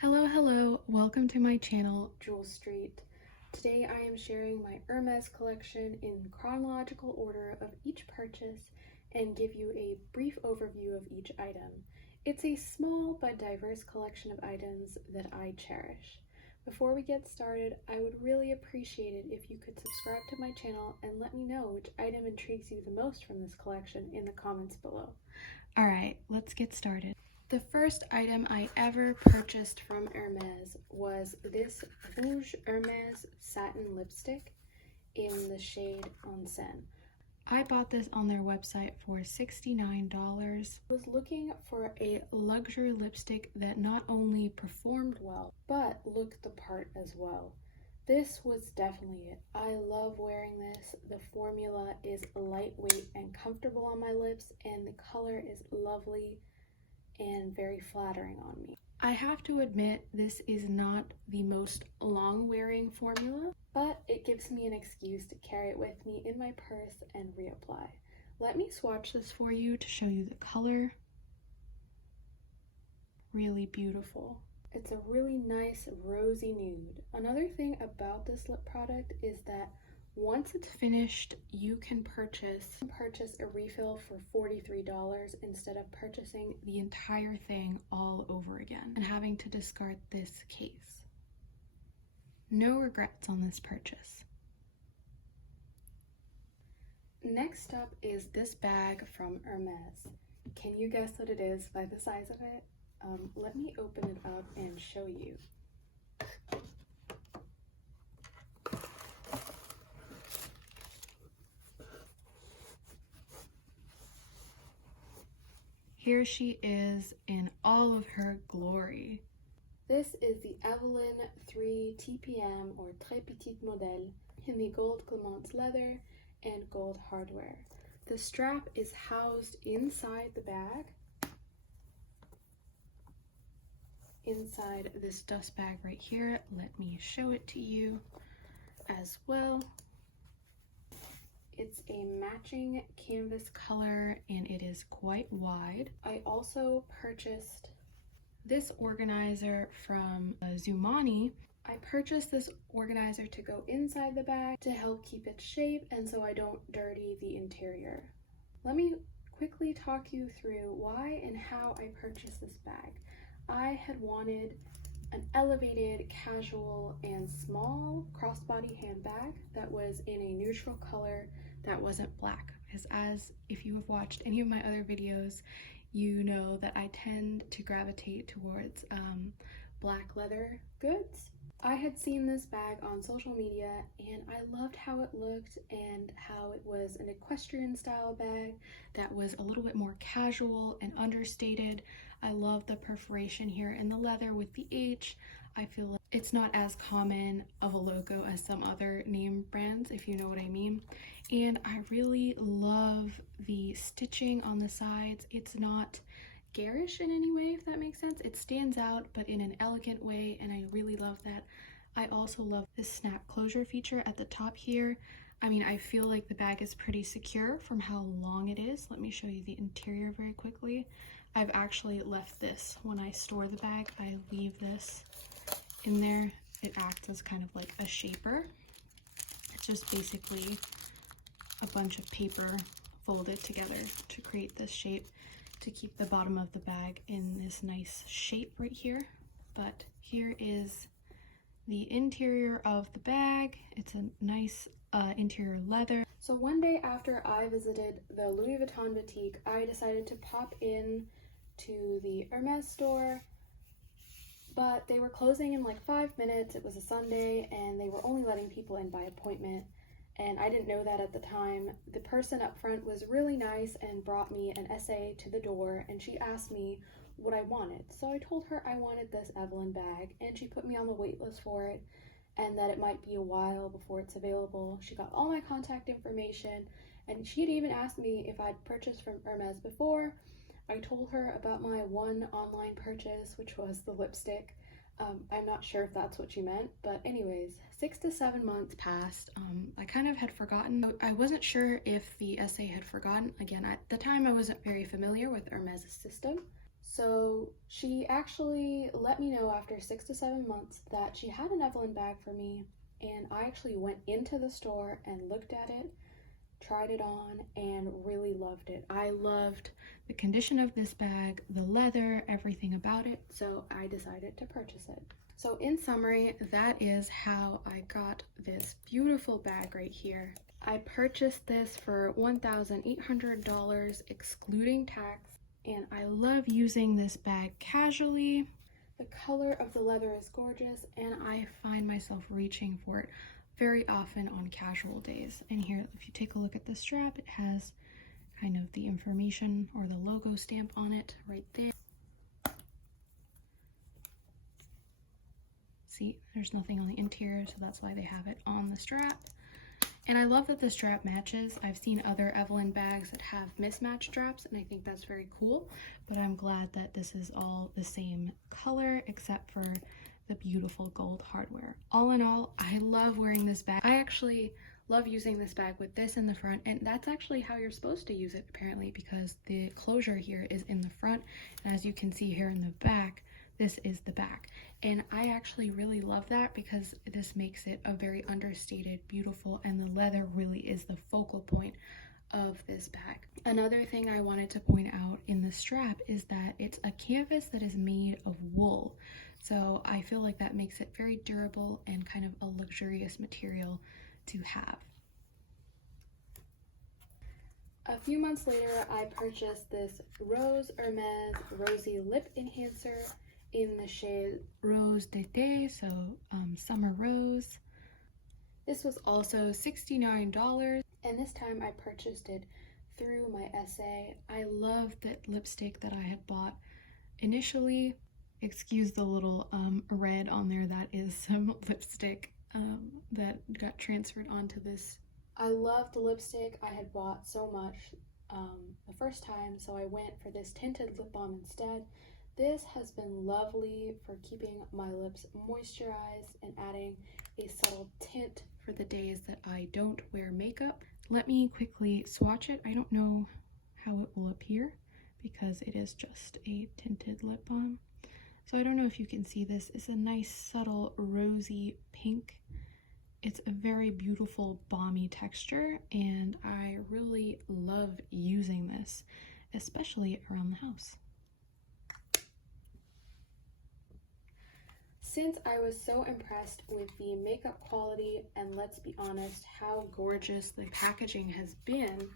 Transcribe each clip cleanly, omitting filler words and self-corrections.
Hello, welcome to my channel, Jules Street. Today I am sharing my Hermes collection in chronological order of each purchase and give you a brief overview of each item. It's a small but diverse collection of items that I cherish. Before we get started, I would really appreciate it if you could subscribe to my channel and let me know which item intrigues you the most from this collection in the comments below. Alright, let's get started. The first item I ever purchased from Hermes was this Rouge Hermes satin lipstick in the shade Encens. I bought this on their website for $69. I was looking for a luxury lipstick that not only performed well, but looked the part as well. This was definitely it. I love wearing this. The formula is lightweight and comfortable on my lips, and the color is lovely and very flattering on me. I have to admit, this is not the most long-wearing formula, but it gives me an excuse to carry it with me in my purse and reapply. Let me swatch this for you to show you the color. Really beautiful. It's a really nice rosy nude. Another thing about this lip product is that once it's finished, you can purchase a refill for $43 instead of purchasing the entire thing all over again and having to discard this case. No regrets on this purchase. Next up is this bag from Hermes. Can you guess what it is by the size of it? Let me open it up and show you. Here she is in all of her glory. This is the Evelyne 3 TPM or Très Petite Modèle in the gold Clemence leather and gold hardware. The strap is housed inside the bag, inside this dust bag right here. Let me show it to you as well. It's a matching canvas color and it is quite wide. I also purchased this organizer from Zumani. I purchased this organizer to go inside the bag to help keep its shape and so I don't dirty the interior. Let me quickly talk you through why and how I purchased this bag. I had wanted an elevated, casual, and small crossbody handbag that was in a neutral color that wasn't black, because if you have watched any of my other videos, you know that I tend to gravitate towards black leather goods. I had seen this bag on social media and I loved how it looked and how it was an equestrian style bag that was a little bit more casual and understated. I love the perforation here in the leather with the H. I feel like it's not as common of a logo as some other name brands, if you know what I mean. And I really love the stitching on the sides. It's not garish in any way, if that makes sense. It stands out, but in an elegant way, and I really love that. I also love this snap closure feature at the top here. I mean, I feel like the bag is pretty secure from how long it is. Let me show you the interior very quickly. I've actually left this when I store the bag. I leave this in there. It acts as kind of like a shaper. It's just basically a bunch of paper folded together to create this shape to keep the bottom of the bag in this nice shape right here. But here is the interior of the bag. It's a nice interior leather. So one day after I visited the Louis Vuitton boutique, I decided to pop in to the Hermes store, but they were closing in like 5 minutes. It was a Sunday and they were only letting people in by appointment. And I didn't know that at the time. The person up front was really nice and brought me an essay to the door and she asked me what I wanted. So I told her I wanted this Evelyne bag and she put me on the wait list for it and that it might be a while before it's available. She got all my contact information and she had even asked me if I'd purchased from Hermes before. I told her about my one online purchase, which was the lipstick. I'm not sure if that's what she meant, but anyways, 6 to 7 months passed. I kind of had forgotten. I wasn't sure if the essay had forgotten. Again, at the time I wasn't very familiar with Hermes' system. So she actually let me know after 6 to 7 months that she had an Evelyne bag for me, and I actually went into the store and looked at it, tried it on, and really loved it. I loved the condition of this bag, the leather, everything about it, so I decided to purchase it. So in summary, that is how I got this beautiful bag right here. I purchased this for $1,800 excluding tax, and I love using this bag casually. The color of the leather is gorgeous, and I find myself reaching for it very often on casual days. And here, if you take a look at the strap, it has kind of the information or the logo stamp on it right there. See, there's nothing on the interior, so that's why they have it on the strap. And I love that the strap matches. I've seen other Evelyne bags that have mismatched straps, and I think that's very cool, but I'm glad that this is all the same color except for the beautiful gold hardware. All in all, I love wearing this bag. I actually love using this bag with this in the front, and that's actually how you're supposed to use it apparently, because the closure here is in the front, and as you can see here in the back, this is the back. And I actually really love that because this makes it a very understated, beautiful, and the leather really is the focal point of this bag. Another thing I wanted to point out in the strap is that it's a canvas that is made of wool. So I feel like that makes it very durable and kind of a luxurious material to have. A few months later, I purchased this Rose Hermes Rosy Lip Enhancer in the shade Rose d'été, so summer rose. This was also $69, and this time I purchased it through my SA. I love that lipstick that I had bought initially. Excuse the little red on there, that is some lipstick that got transferred onto this. I love the lipstick I had bought so much the first time, so I went for this tinted lip balm instead. This has been lovely for keeping my lips moisturized and adding a subtle tint for the days that I don't wear makeup. Let me quickly swatch it. I don't know how it will appear because it is just a tinted lip balm. So I don't know if you can see this. It's a nice subtle rosy pink. It's a very beautiful balmy texture, and I really love using this, especially around the house. Since I was so impressed with the makeup quality, and let's be honest, how gorgeous the packaging has been,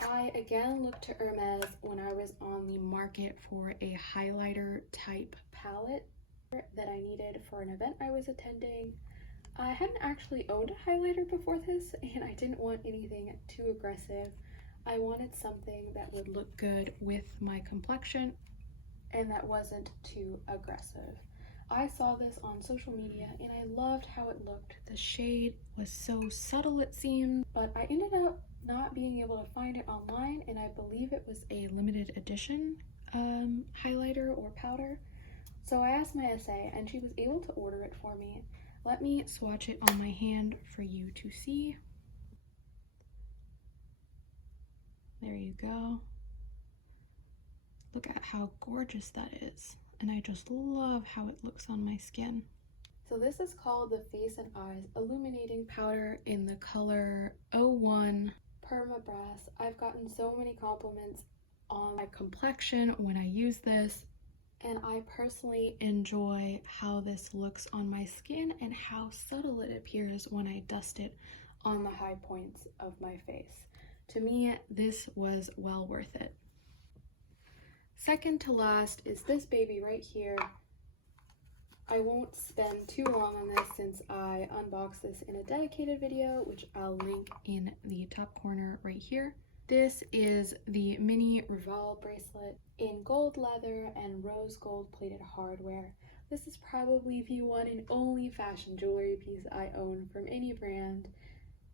I again looked to Hermes when I was on the market for a highlighter type palette that I needed for an event I was attending. I hadn't actually owned a highlighter before this, and I didn't want anything too aggressive. I wanted something that would look good with my complexion and that wasn't too aggressive. I saw this on social media and I loved how it looked. The shade was so subtle it seemed, but I ended up not being able to find it online, and I believe it was a limited edition highlighter or powder. So I asked my SA and she was able to order it for me. Let me swatch it on my hand for you to see. There you go. Look at how gorgeous that is. And I just love how it looks on my skin. So this is called the Face and Eyes Illuminating Powder in the color 01 Permabrass. I've gotten so many compliments on my complexion when I use this, and I personally enjoy how this looks on my skin and how subtle it appears when I dust it on the high points of my face. To me, this was well worth it. Second to last is this baby right here. I won't spend too long on this since I unboxed this in a dedicated video, which I'll link in the top corner right here. This is the mini Rivale bracelet in gold leather and rose gold plated hardware. This is probably the one and only fashion jewelry piece I own from any brand.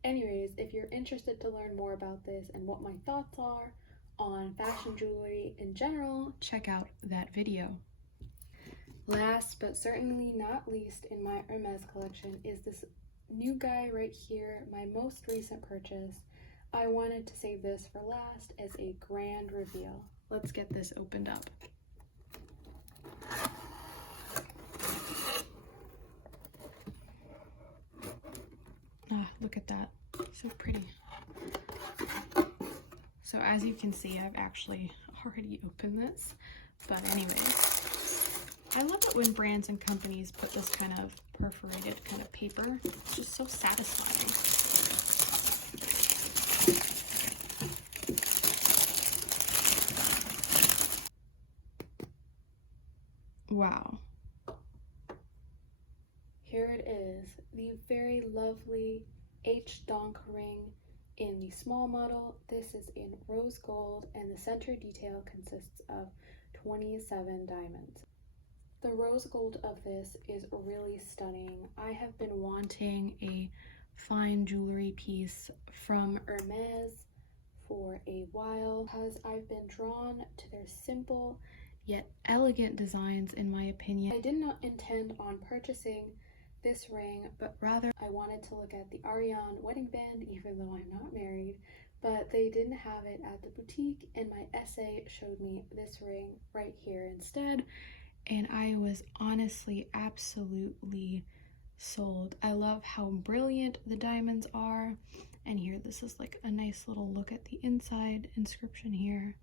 Anyways, if you're interested to learn more about this and what my thoughts are on fashion jewelry in general, check out that video. Last but certainly not least in my Hermes collection is this new guy right here, my most recent purchase. I wanted to save this for last as a grand reveal. Let's get this opened up. look at that. So pretty. So as you can see, I've actually already opened this. But anyways, I love it when brands and companies put this kind of perforated kind of paper. It's just so satisfying. Wow. Here it is, the very lovely H donk ring in the small model. This is in rose gold and the center detail consists of 27 diamonds. The rose gold of this is really stunning. I have been wanting a fine jewelry piece from Hermes for a while because I've been drawn to their simple yet elegant designs, in my opinion. I did not intend on purchasing this ring, but rather I wanted to look at the Ariane wedding band, even though I'm not married, but they didn't have it at the boutique, and my essay showed me this ring right here instead, and I was honestly absolutely sold. I love how brilliant the diamonds are, and here this is like a nice little look at the inside inscription here.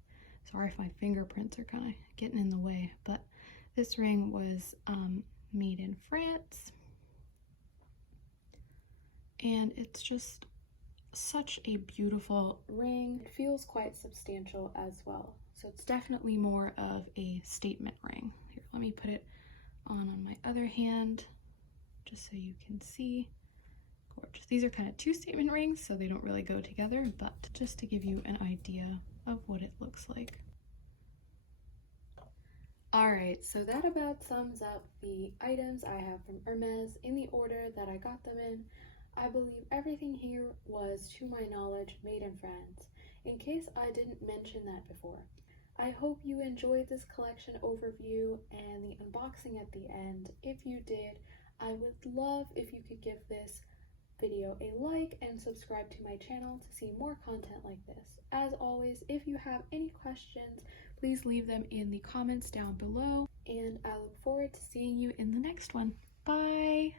Sorry if my fingerprints are kind of getting in the way, but this ring was made in France, and it's just such a beautiful ring. It feels quite substantial as well, so it's definitely more of a statement ring. Here, let me put it on my other hand just so you can see. Gorgeous. These are kind of two statement rings, so they don't really go together, but just to give you an idea of what it looks like. Alright, so that about sums up the items I have from Hermes in the order that I got them in. I believe everything here was, to my knowledge, made in France, in case I didn't mention that before. I hope you enjoyed this collection overview and the unboxing at the end. If you did, I would love if you could give this video a like and subscribe to my channel to see more content like this. As always, if you have any questions, please leave them in the comments down below, and I look forward to seeing you in the next one. Bye!